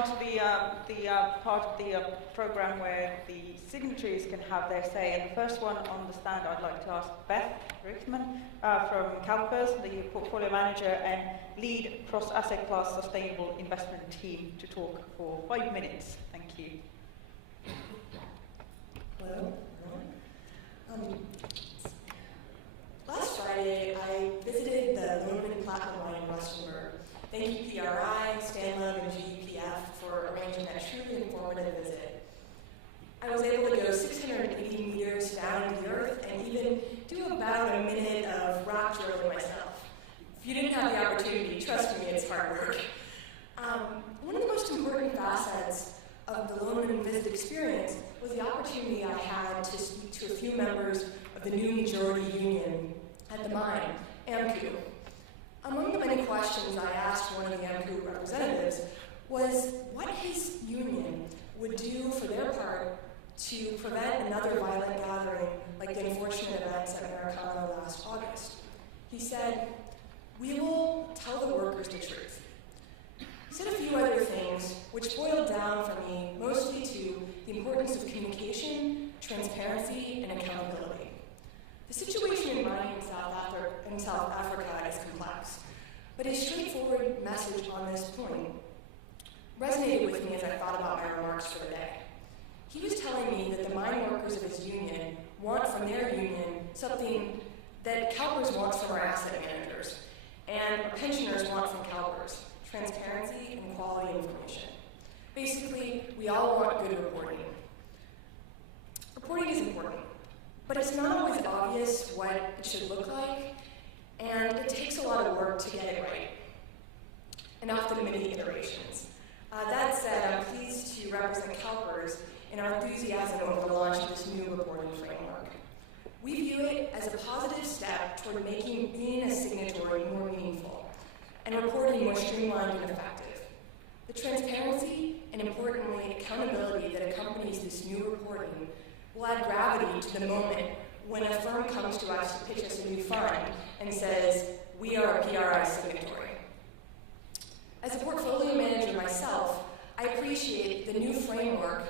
on to the part of the program where the signatories can have their say. And the first one on the stand, I'd like to ask Beth Richtman from CalPERS, the portfolio manager and lead cross-asset class sustainable investment team, to talk for 5 minutes. Thank you. Hello, everyone. Last Friday, I visited the Loneman Platinum Mine in Rustenburg. Thank you, PRI, Stanlove, and GEPF for arranging that truly informative visit. I was able to go 680 meters down into the earth and even do about a minute of rock drilling myself. If you didn't have the opportunity, trust me, it's hard work. One of the most important facets of the Loneman visit experience was the opportunity I had to speak to a few members of the new majority union at the mine, AMCU. Among the many questions I asked one of the AMCU representatives was what his union would do for their part to prevent another violent gathering like the unfortunate events at Americana last August. He said, "We will tell the workers the truth." He said a few other things which boiled down for me mostly to the importance of communication, transparency, and accountability. The situation in mining in South Africa is complex, but his straightforward message on this point resonated with me as I thought about my remarks for the day. He was telling me that the mine workers of his union want from their union something that CalPERS wants from our asset managers, and our pensioners want from CalPERS: transparency and quality information. Basically, we all want good reporting. Reporting is important, but it's not always obvious what it should look like, and it takes a lot of work to get it right, and often many iterations. That said, I'm pleased to represent CalPERS in our enthusiasm over the launch of this new reporting framework. We view it as a positive step toward making being a signatory more meaningful, and reporting more streamlined and effective. The transparency and, importantly, accountability that accompanies this new reporting will add gravity to the moment when a firm comes to us to pitch us a new fund and says, "We are a PRI signatory." As a portfolio manager myself, I appreciate the new framework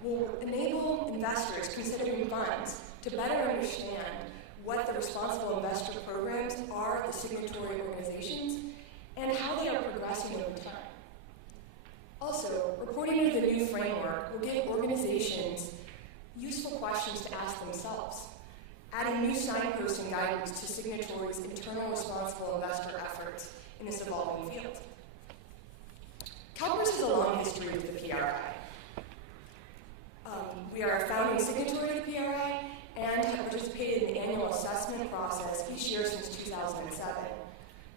will enable investors considering funds to better understand what the responsible investor programs are at the signatory organizations and how they are progressing over time. Also, reporting under the new framework will give organizations useful questions to ask themselves, adding new signposts and guidance to signatories' internal responsible investor efforts in this evolving field. CalPERS has a long history with the PRI. We are a founding signatory of the PRI and have participated in the annual assessment process each year since 2007.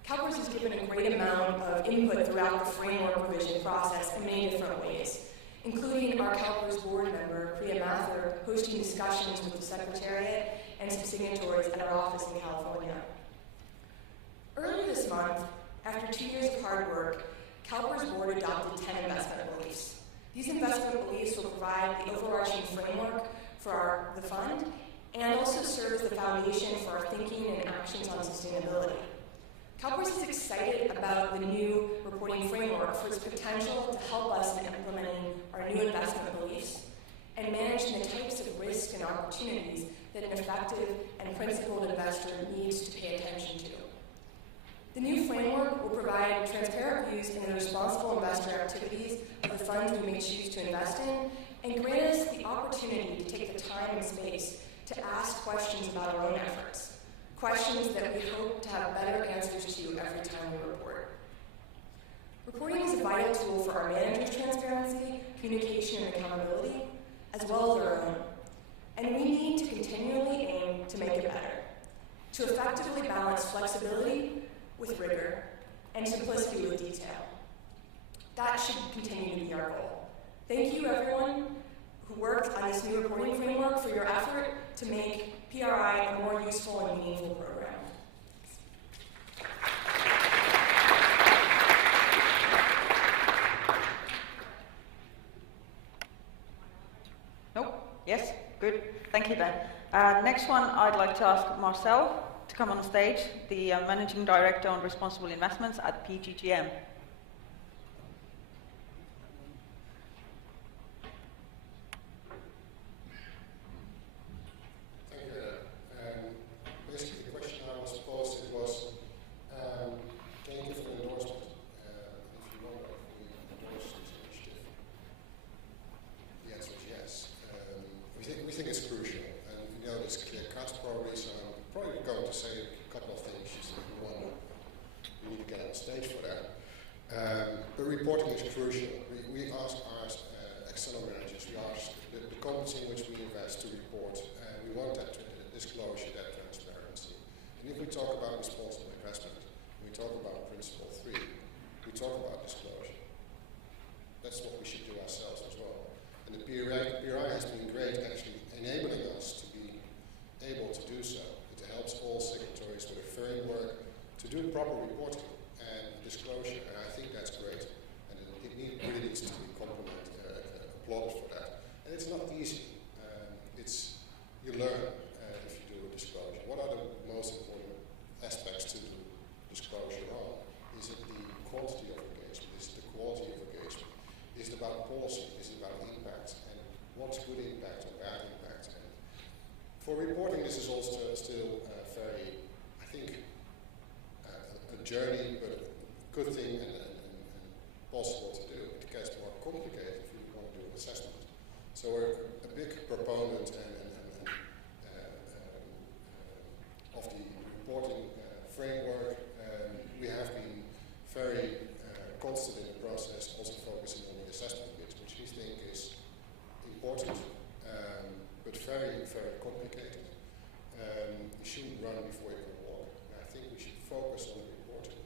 CalPERS has given a great amount of input throughout the framework revision process in many different ways, including our CalPERS board member, Priya Mathur, hosting discussions with the Secretariat and some signatories at our office in California. Earlier this month, after 2 years of hard work, CalPERS board adopted 10 investment beliefs. These investment beliefs will provide the overarching framework for the fund and also serve as the foundation for our thinking and actions on sustainability. CalPERS is excited about the new reporting framework for its potential to help us in implementing our new investment beliefs and managing the types of risks and opportunities that an effective and principled investor needs to pay attention to. The new framework will provide transparent views into the responsible investor activities of the funds we may choose to invest in and grant us the opportunity to take the time and space to ask questions about our own efforts, questions that we hope to have better answers to every time we report. Reporting is a vital tool for our managers' transparency, communication, and accountability, as well as our own. And we need to continually aim to make it better, to effectively balance flexibility with rigor and simplicity with detail. That should continue to be our goal. Thank you, everyone who worked on this new reporting framework, for your effort to make PRI a more useful and meaningful program. Nope? Yes? Good. Thank you, Ben. Next one, I'd like to ask Marcel to come on stage, the Managing Director on Responsible Investments at PGGM. reporting is crucial. We ask our external managers, we ask the companies in which we invest to report, we want that disclosure, that transparency. And if we talk about responsible investment, we talk about principle 3, we talk about disclosure. That's what we should do ourselves as well. And the PRI has been great actually enabling us to be able to do so. It helps all signatories with a framework to do proper reporting and disclosure, and I think that's great. And it really needs to be applauded for that. And it's not easy. You learn if you do a disclosure. What are the most important aspects to do disclosure on? Is it the quantity of engagement? Is it the quality of engagement? Is it about policy? Is it about impact? And what's good impact and bad impact? And for reporting, this is also still very, I think, a journey, but a good thing and possible to do. It gets more complicated if you want to do an assessment. So we're a big proponent of the reporting framework. We have been very constant in the process, also focusing on the assessment bit, which we think is important, but very, very complicated. You shouldn't run before you can walk. I think we should focus on the reporting,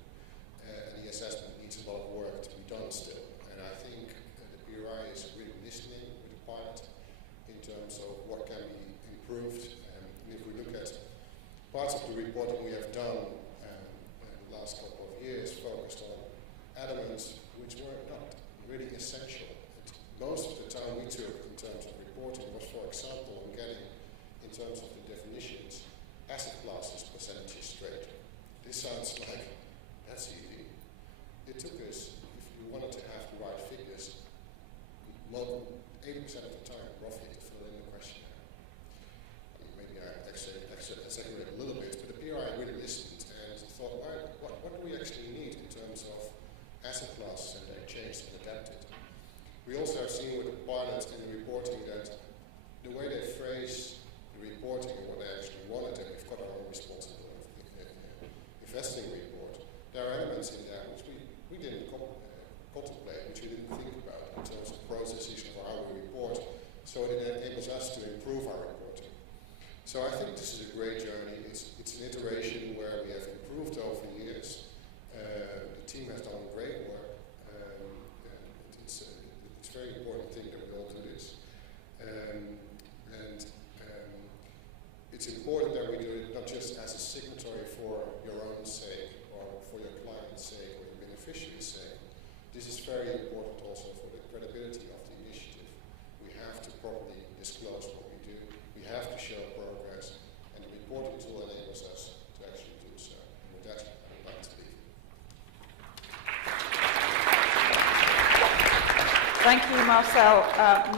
and the assessment needs a lot of work to be done still. And I think the PRI is really listening with the pilot in terms of what can be improved. And if we look at parts of the reporting we have done in the last couple of years, focused on elements which were not really essential. Most of the time we took in terms of reporting was, for example, on getting, in terms of the definitions, asset classes percentages straight. This sounds like that's easy. It took us, if we wanted to have the right figures, 80% of the time, roughly, to fill in the questionnaire. Maybe I exaggerate a little bit, but the PRI really listened and thought, what do we actually need in terms of asset classes, and they changed and adapted. We also have seen with the pilot and the reporting that the way they phrase the reporting and what they actually wanted, and we've got our own responsible investing report, there are elements in there which we didn't contemplate, which we didn't think about in terms of processes of how we report, so it enables us to improve our reporting. So I think this is a great journey. It's an iteration where we have improved over the years. The team has done great work. It's a very important thing that we all do this. It's important that we do it not just as a signatory for your own sake or for your client's sake or your beneficiary's sake. This is very important also for the credibility of the initiative. We have to properly disclose what we do. We have to show progress, and the reporting tool enables us to actually do so. And with that, I would like to leave. Thank you, Marcel.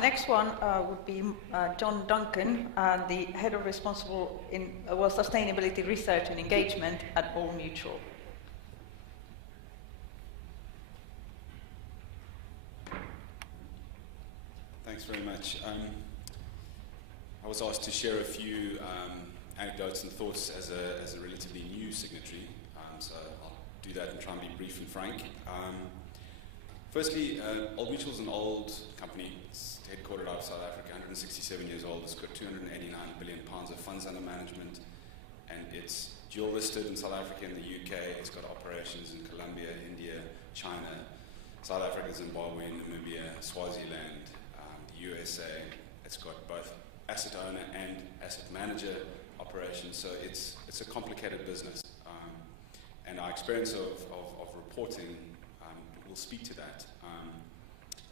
Next one would be John Duncan, the Head of Responsible in Sustainability Research and Engagement at All Mutual. Thanks very much. I was asked to share a few anecdotes and thoughts as a relatively new signatory, so I'll do that and try and be brief and frank. Firstly, Old Mutual is an old company. It's headquartered out of South Africa, 167 years old. It's got 289 billion pounds of funds under management, and it's dual listed in South Africa and the UK. It's got operations in Colombia, India, China, South Africa, Zimbabwe, Namibia, Swaziland, the USA. It's got both asset owner and asset manager operations, so it's a complicated business. And our experience of reporting will speak to that.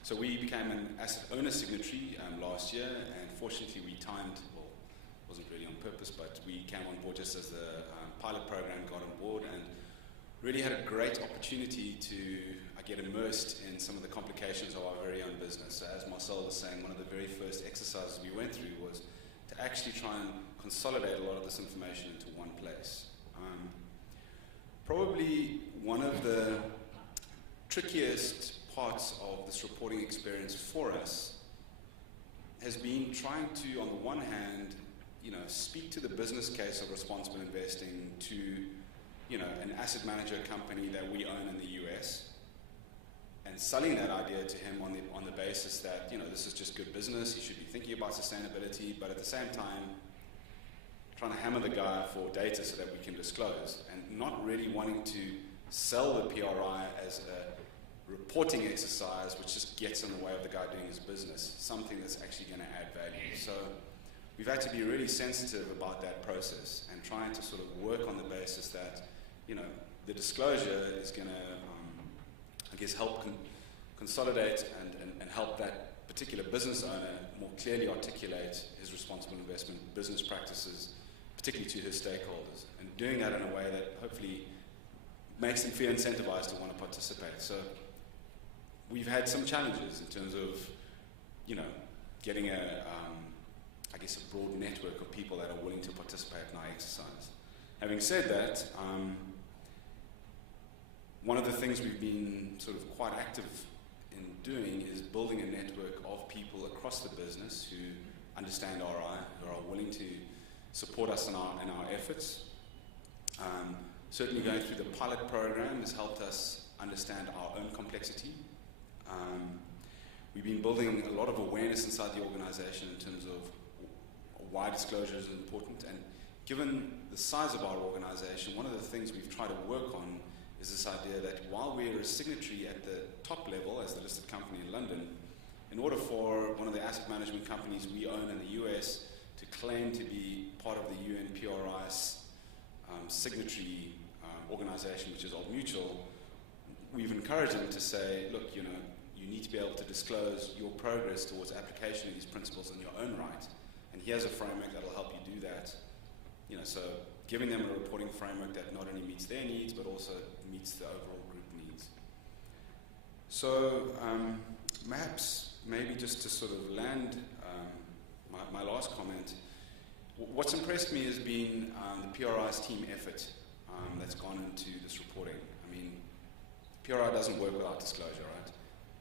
So we became an asset owner signatory last year, and fortunately we timed, well, it wasn't really on purpose, but we came on board just as the pilot program got on board, and really had a great opportunity to get immersed in some of the complications of our very own business. So as Marcel was saying, one of the very first exercises we went through was to actually try and consolidate a lot of this information into one place. Probably one of the trickiest parts of this reporting experience for us has been trying to, on the one hand, speak to the business case of responsible investing to, an asset manager company that we own in the US, and selling that idea to him on the basis that, this is just good business, he should be thinking about sustainability, but at the same time, trying to hammer the guy for data so that we can disclose, and not really wanting to sell the PRI as a reporting exercise which just gets in the way of the guy doing his business, something that's actually going to add value. So we've had to be really sensitive about that process and trying to sort of work on the basis that, the disclosure is going to, help consolidate and help that particular business owner more clearly articulate his responsible investment business practices, particularly to his stakeholders, and doing that in a way that hopefully makes them feel incentivized to want to participate. So we've had some challenges in terms of, getting a broad network of people that are willing to participate in our exercise. Having said that, one of the things we've been sort of quite active in doing is building a network of people across the business who understand RI, who are willing to support us in our efforts. Certainly going through the pilot program has helped us understand our own complexity. We've been building a lot of awareness inside the organization in terms of why disclosure is important, and given the size of our organization, one of the things we've tried to work on is this idea that while we're a signatory at the top level as the listed company in London, in order for one of the asset management companies we own in the US to claim to be part of the UN PRI's signatory organization, which is Old Mutual, we've encouraged them to say, look, you need to be able to disclose your progress towards application of these principles in your own right. And here's a framework that will help you do that. So giving them a reporting framework that not only meets their needs, but also meets the overall group needs. So perhaps maybe just to sort of land my last comment, what's impressed me has been the PRI's team effort that's gone into this reporting. I mean, PRI doesn't work without disclosure, right?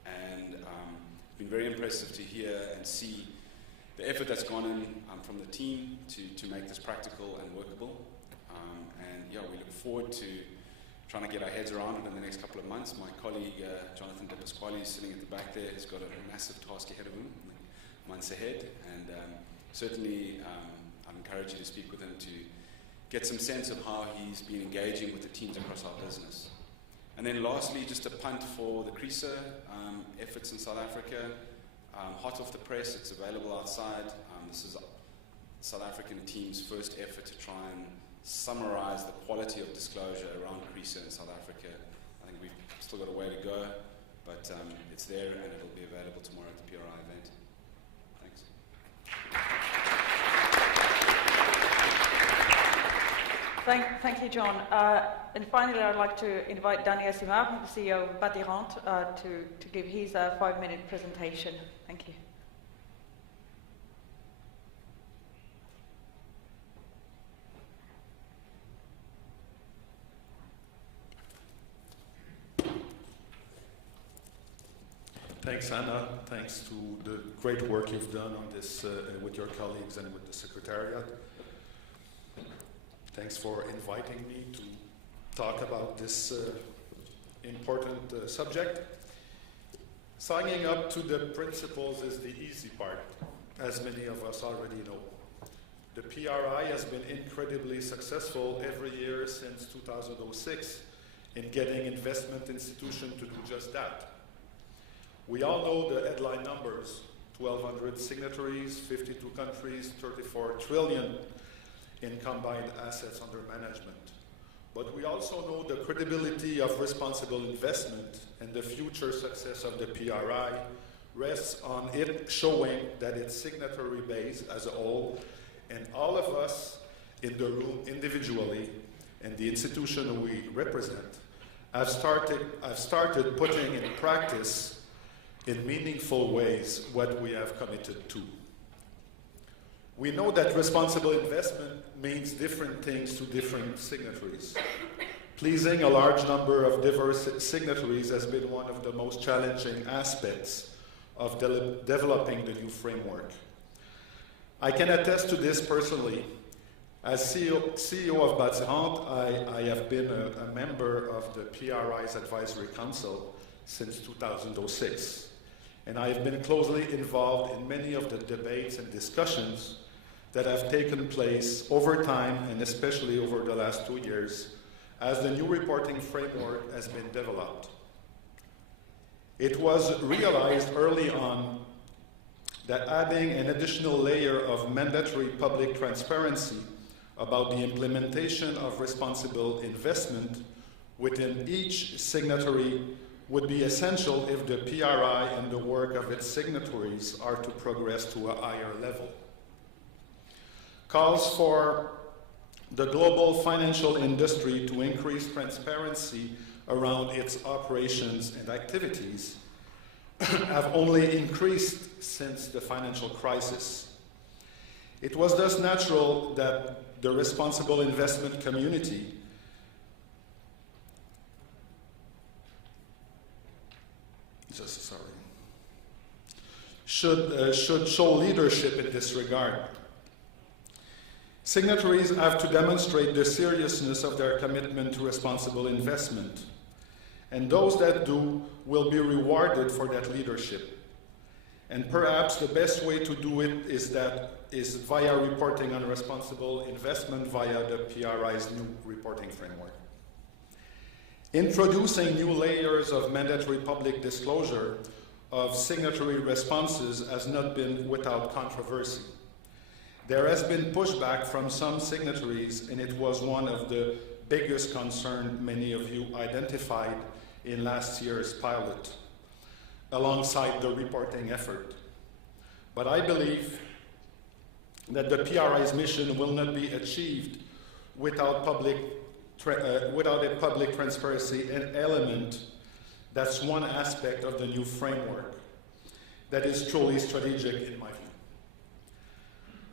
And it's been very impressive to hear and see the effort that's gone in from the team to make this practical and workable. We look forward to trying to get our heads around it in the next couple of months. My colleague, Jonathan De Pasquale, sitting at the back there, has got a massive task ahead of him, months ahead. And certainly, I'd encourage you to speak with him to get some sense of how he's been engaging with the teams across our business. And then lastly, just a punt for the CRISA efforts in South Africa. Hot off the press, it's available outside. This is South African team's first effort to try and summarize the quality of disclosure around CRISA in South Africa. I think we've still got a way to go, but it's there and it'll be available tomorrow at the PRI event. Thanks. Thank you, John. And finally, I'd like to invite Daniel Simard, the CEO of Batirant, to give his 5-minute presentation. Thank you. Thanks, Anna. Thanks to the great work you've done on this with your colleagues and with the Secretariat. Thanks for inviting me to talk about this important subject. Signing up to the principles is the easy part, as many of us already know. The PRI has been incredibly successful every year since 2006 in getting investment institutions to do just that. We all know the headline numbers: 1,200 signatories, 52 countries, 34 trillion in combined assets under management. But we also know the credibility of responsible investment and the future success of the PRI rests on it showing that its signatory base as a whole, and all of us in the room individually and the institution we represent, have started putting in practice in meaningful ways what we have committed to. We know that responsible investment means different things to different signatories. Pleasing a large number of diverse signatories has been one of the most challenging aspects of developing the new framework. I can attest to this personally. As CEO of Batirant, I have been a member of the PRI's Advisory Council since 2006. And I have been closely involved in many of the debates and discussions that have taken place over time, and especially over the last 2 years, as the new reporting framework has been developed. It was realized early on that adding an additional layer of mandatory public transparency about the implementation of responsible investment within each signatory would be essential if the PRI and the work of its signatories are to progress to a higher level. Calls for the global financial industry to increase transparency around its operations and activities have only increased since the financial crisis. It was thus natural that the responsible investment community should show leadership in this regard. Signatories have to demonstrate the seriousness of their commitment to responsible investment, and those that do will be rewarded for that leadership. And perhaps the best way to do it is via reporting on responsible investment via the PRI's new reporting framework. Introducing new layers of mandatory public disclosure of signatory responses has not been without controversy. There has been pushback from some signatories, and it was one of the biggest concerns many of you identified in last year's pilot, alongside the reporting effort. But I believe that the PRI's mission will not be achieved without a public transparency element. That's one aspect of the new framework that is truly strategic in my view.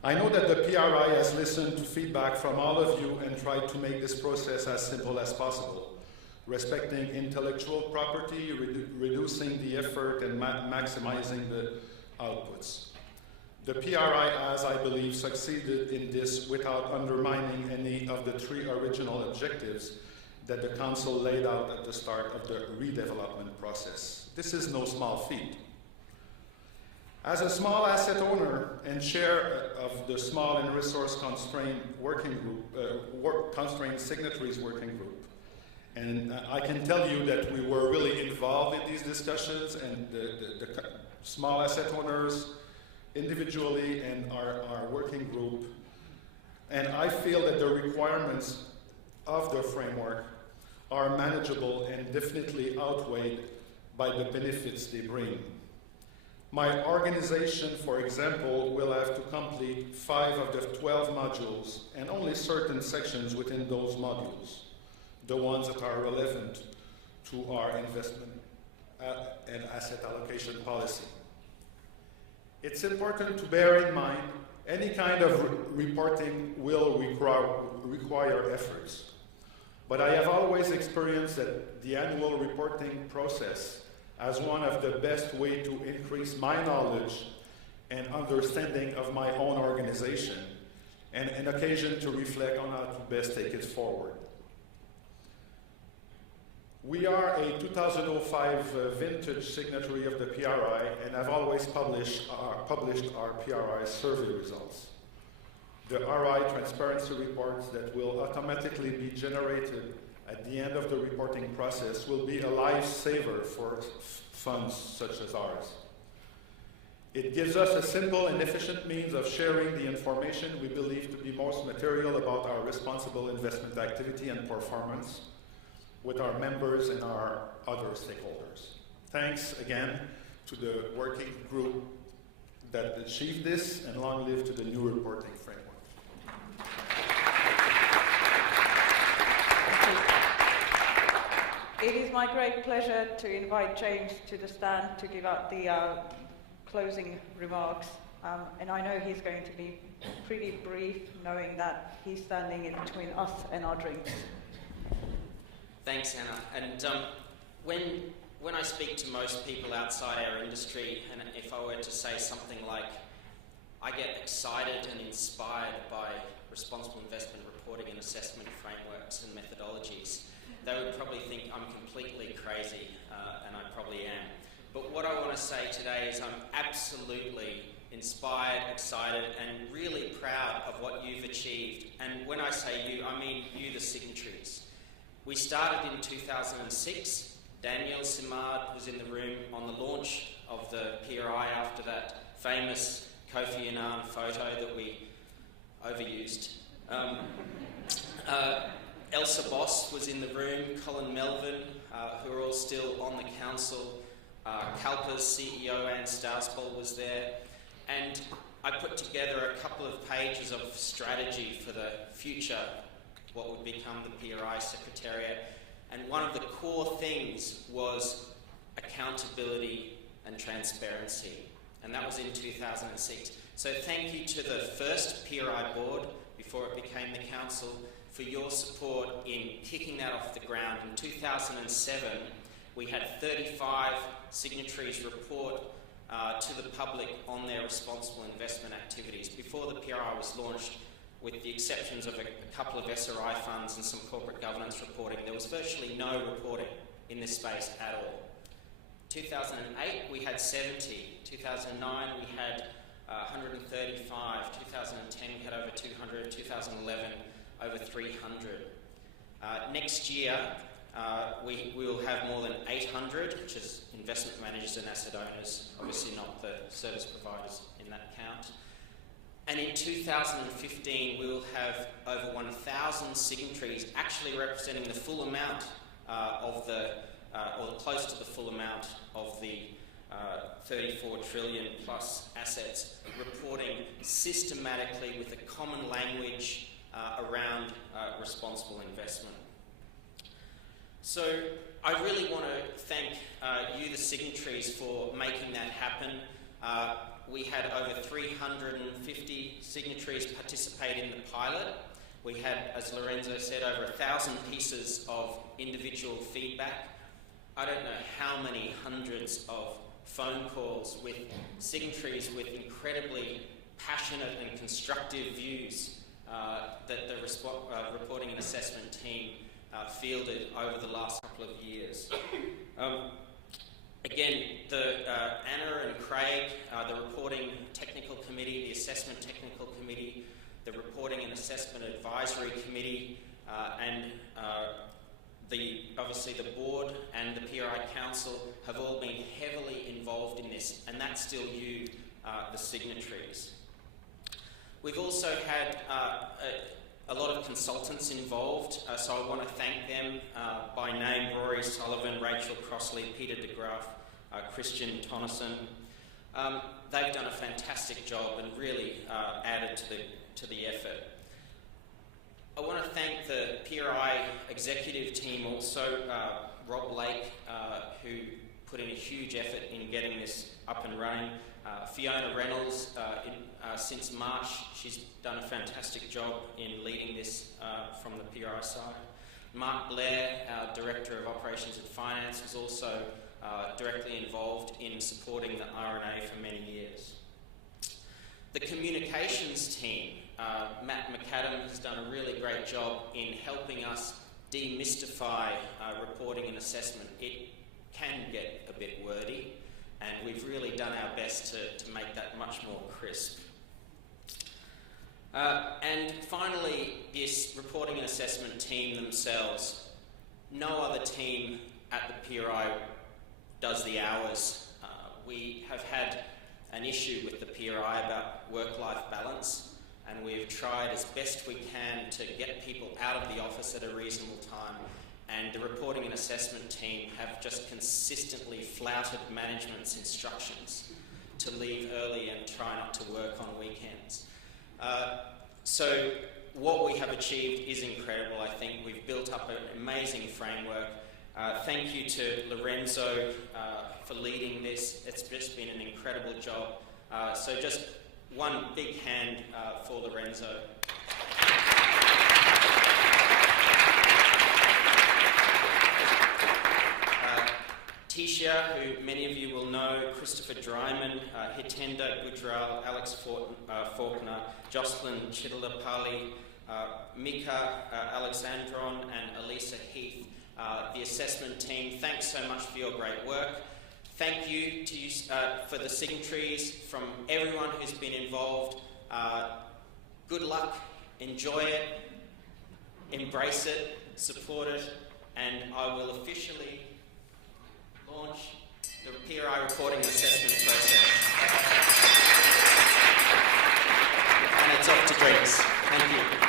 I know that the PRI has listened to feedback from all of you and tried to make this process as simple as possible, respecting intellectual property, reducing the effort, and maximizing the outputs. The PRI has, I believe, succeeded in this without undermining any of the 3 original objectives that the Council laid out at the start of the redevelopment process. This is no small feat. As a small asset owner and chair of the Small and Resource Constrained Working Group, Constrained Signatories Working Group, and I can tell you that we were really involved in these discussions, and the small asset owners individually and our working group, and I feel that the requirements of the framework are manageable and definitely outweighed by the benefits they bring. My organization, for example, will have to complete 5 of the 12 modules and only certain sections within those modules, the ones that are relevant to our investment and asset allocation policy. It's important to bear in mind any kind of reporting will require efforts. But I have always experienced that the annual reporting process as one of the best ways to increase my knowledge and understanding of my own organization, and an occasion to reflect on how to best take it forward. We are a 2005 vintage signatory of the PRI and have always published our PRI survey results. The RI transparency reports that will automatically be generated at the end of the reporting process will be a lifesaver for funds such as ours. It gives us a simple and efficient means of sharing the information we believe to be most material about our responsible investment activity and performance with our members and our other stakeholders. Thanks again to the working group that achieved this, and long live to the new reporting framework. It is my great pleasure to invite James to the stand to give out the closing remarks. And I know he's going to be pretty brief, knowing that he's standing in between us and our drinks. Thanks, Anna. And when I speak to most people outside our industry, and if I were to say something like, I get excited and inspired by responsible investment reporting and assessment frameworks and methodologies, they would probably think I'm completely crazy, and I probably am. But what I want to say today is I'm absolutely inspired, excited, and really proud of what you've achieved. And when I say you, I mean you, the signatories. We started in 2006. Daniel Simard was in the room on the launch of the PRI after that famous Kofi Annan photo that we overused. Elsa Boss was in the room, Colin Melvin, who are all still on the council. Kalpa's CEO, Anne Stausboll, was there. And I put together a couple of pages of strategy for the future, what would become the PRI Secretariat. And one of the core things was accountability and transparency. And that was in 2006. So thank you to the first PRI board, before it became the council, for your support in kicking that off the ground. In 2007, we had 35 signatories report to the public on their responsible investment activities. Before the PRI was launched, with the exceptions of a couple of SRI funds and some corporate governance reporting, there was virtually no reporting in this space at all. 2008, we had 70. 2009, we had 135. 2010, we had over 200. 2011, over 300. Next year, we will have more than 800, which is investment managers and asset owners, obviously not the service providers in that count. And in 2015, we will have over 1,000 signatories actually representing the full amount of the, or close to the full amount of the 34 trillion plus assets, reporting systematically with a common language around responsible investment. So I really want to thank you, the signatories, for making that happen. We had over 350 signatories participate in the pilot. We had, as Lorenzo said, over 1,000 pieces of individual feedback. I don't know how many hundreds of phone calls with signatories with incredibly passionate and constructive views that the reporting and assessment team fielded over the last couple of years. Again, Anna and Craig, the reporting technical committee, the assessment technical committee, the reporting and assessment advisory committee, and obviously the board and the PRI council have all been heavily involved in this, and that's still you, the signatories. We've also had a lot of consultants involved, so I want to thank them by name: Rory Sullivan, Rachel Crossley, Peter de Graaf, Christian Tonneson. They've done a fantastic job and really added to the effort. I want to thank the PRI executive team also, Rob Lake, who put in a huge effort in getting this up and running. Fiona Reynolds, since March, she's done a fantastic job in leading this from the PRI side. Mark Blair, our Director of Operations and Finance, was also directly involved in supporting the R&A for many years. The communications team, Matt McAdam, has done a really great job in helping us demystify reporting and assessment. It can get a bit wordy, and we've really done our best to make that much more crisp. And finally, this reporting and assessment team themselves. No other team at the PRI does the hours. We have had an issue with the PRI about work-life balance, and we've tried as best we can to get people out of the office at a reasonable time, and the reporting and assessment team have just consistently flouted management's instructions to leave early and try not to work on weekends. So what we have achieved is incredible. I think we've built up an amazing framework. Thank you to Lorenzo for leading this. It's just been an incredible job. So just one big hand for Lorenzo. Tisha, who many of you will know, Christopher Dryman, Hitenda Gujral, Alex Faulkner, Jocelyn Chidalapalli, Mika Alexandron, and Elisa Heath the assessment team, thanks so much for your great work. Thank you to you, for the signatories, from everyone who's been involved. Good luck, enjoy it, embrace it, support it, and I will officially launch the PRI reporting and assessment process. And it's off to drinks. Thank you.